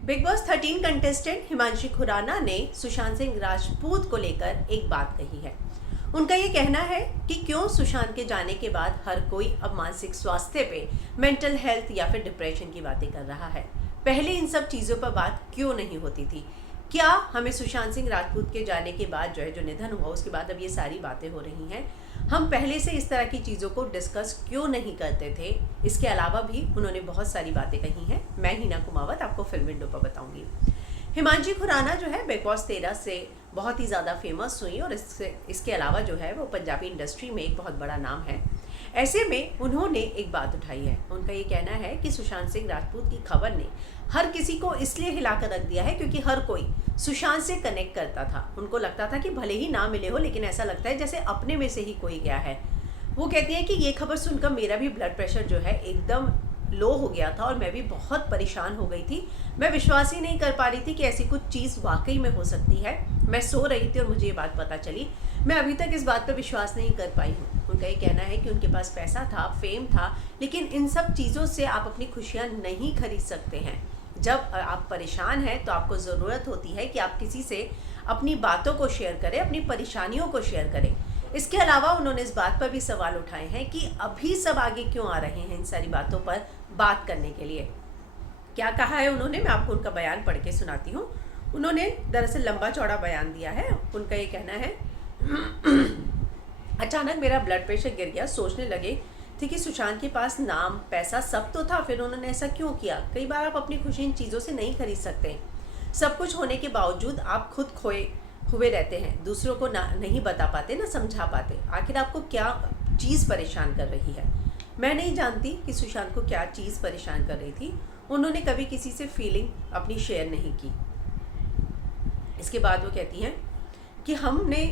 Big Boss 13 contestant Himanshi Khurana ने सुशांत सिंह राजपूत को लेकर एक बात कही है। उनका ये कहना है कि क्यों सुशांत के जाने के बाद हर कोई अब मानसिक स्वास्थ्य पे, मेंटल हेल्थ या फिर डिप्रेशन की बातें कर रहा है। पहले इन सब चीज़ों पर बात क्यों नहीं होती थी? क्या हमें सुशांत सिंह राजपूत के जाने के बाद जो निधन हुआ उसके बाद अब ये सारी बातें हो रही हैं? हम पहले से इस तरह की चीज़ों को डिस्कस क्यों नहीं करते थे? इसके अलावा भी उन्होंने बहुत सारी बातें कही हैं। मैं हिना कुमावत आपको फिल्म विंडो पर बताऊंगी। हिमांशी खुराना जो है बिग बॉस 13 से बहुत ही ज़्यादा फेमस हुई और इसके अलावा जो है वो पंजाबी इंडस्ट्री में एक बहुत बड़ा नाम है। ऐसे में उन्होंने एक बात उठाई है। उनका ये कहना है कि सुशांत सिंह राजपूत की खबर ने हर किसी को इसलिए हिलाकर रख दिया है क्योंकि हर कोई सुशांत से कनेक्ट करता था। उनको लगता था कि भले ही ना मिले हो लेकिन ऐसा लगता है जैसे अपने में से ही कोई गया है। वो कहती हैं कि ये खबर सुनकर मेरा भी ब्लड प्रेशर जो है एकदम लो हो गया था और मैं भी बहुत परेशान हो गई थी। मैं विश्वास ही नहीं कर पा रही थी कि ऐसी कुछ चीज़ वाकई में हो सकती है। मैं सो रही थी और मुझे ये बात पता चली। मैं अभी तक इस बात पर विश्वास नहीं कर पाई हूँ। उनका ये कहना है कि उनके पास पैसा था, फेम था, लेकिन इन सब चीज़ों से आप अपनी खुशियाँ नहीं खरीद सकते हैं। जब आप परेशान हैं तो आपको ज़रूरत होती है कि आप किसी से अपनी बातों को शेयर करें, अपनी परेशानियों को शेयर करें। इसके अलावा उन्होंने इस बात पर भी सवाल उठाए हैं कि अभी सब आगे क्यों आ रहे हैं इन सारी बातों पर बात करने के लिए। क्या कहा है उन्होंने, मैं आपको उनका बयान पढ़ के सुनाती हूँ। उन्होंने दरअसल लंबा चौड़ा बयान दिया है। उनका ये कहना है, अचानक मेरा ब्लड प्रेशर गिर गया। सोचने लगे थे कि सुशांत के पास नाम, पैसा सब तो था, फिर उन्होंने ऐसा क्यों किया? कई बार आप अपनी खुशी इन चीज़ों से नहीं खरीद सकते। सब कुछ होने के बावजूद आप खुद खोए हुए रहते हैं, दूसरों को ना नहीं बता पाते, ना समझा पाते। आखिर आपको क्या चीज़ परेशान कर रही है? मैं नहीं जानती कि सुशांत को क्या चीज़ परेशान कर रही थी। उन्होंने कभी किसी से फीलिंग अपनी शेयर नहीं की। इसके बाद वो कहती हैं कि हमने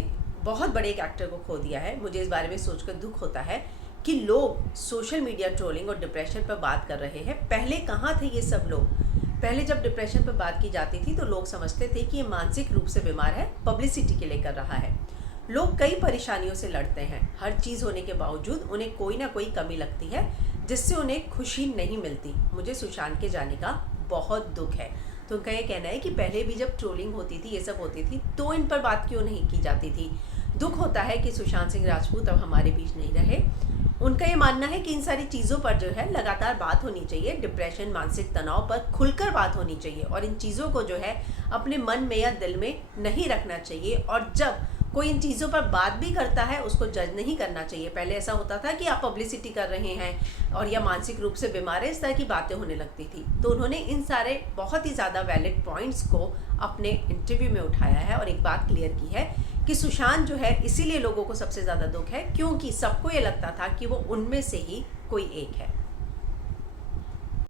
बहुत बड़े एक एक्टर को खो दिया है। मुझे इस बारे में सोचकर दुख होता है कि लोग सोशल मीडिया ट्रोलिंग और डिप्रेशन पर बात कर रहे हैं। पहले कहाँ थे ये सब लोग? पहले जब डिप्रेशन पर बात की जाती थी तो लोग समझते थे कि ये मानसिक रूप से बीमार है, पब्लिसिटी के लिए कर रहा है। लोग कई परेशानियों से लड़ते हैं। हर चीज़ होने के बावजूद उन्हें कोई ना कोई कमी लगती है जिससे उन्हें खुशी नहीं मिलती। मुझे सुशांत के जाने का बहुत दुख है। तो उनका ये कहना है कि पहले भी जब ट्रोलिंग होती थी, ये सब होती थी, तो इन पर बात क्यों नहीं की जाती थी? दुख होता है कि सुशांत सिंह राजपूत अब हमारे बीच नहीं रहे। उनका ये मानना है कि इन सारी चीज़ों पर जो है लगातार बात होनी चाहिए। डिप्रेशन, मानसिक तनाव पर खुलकर बात होनी चाहिए और इन चीज़ों को जो है अपने मन में या दिल में नहीं रखना चाहिए। और जब कोई इन चीज़ों पर बात भी करता है उसको जज नहीं करना चाहिए। पहले ऐसा होता था कि आप पब्लिसिटी कर रहे हैं और या मानसिक रूप से बीमार है, इस तरह की बातें होने लगती थी। तो उन्होंने इन सारे बहुत ही ज़्यादा वैलिड पॉइंट्स को अपने इंटरव्यू में उठाया है और एक बात क्लियर की है कि सुशांत जो है इसीलिए लोगों को सबसे ज़्यादा दुख है क्योंकि सबको ये लगता था कि वो उनमें से ही कोई एक है।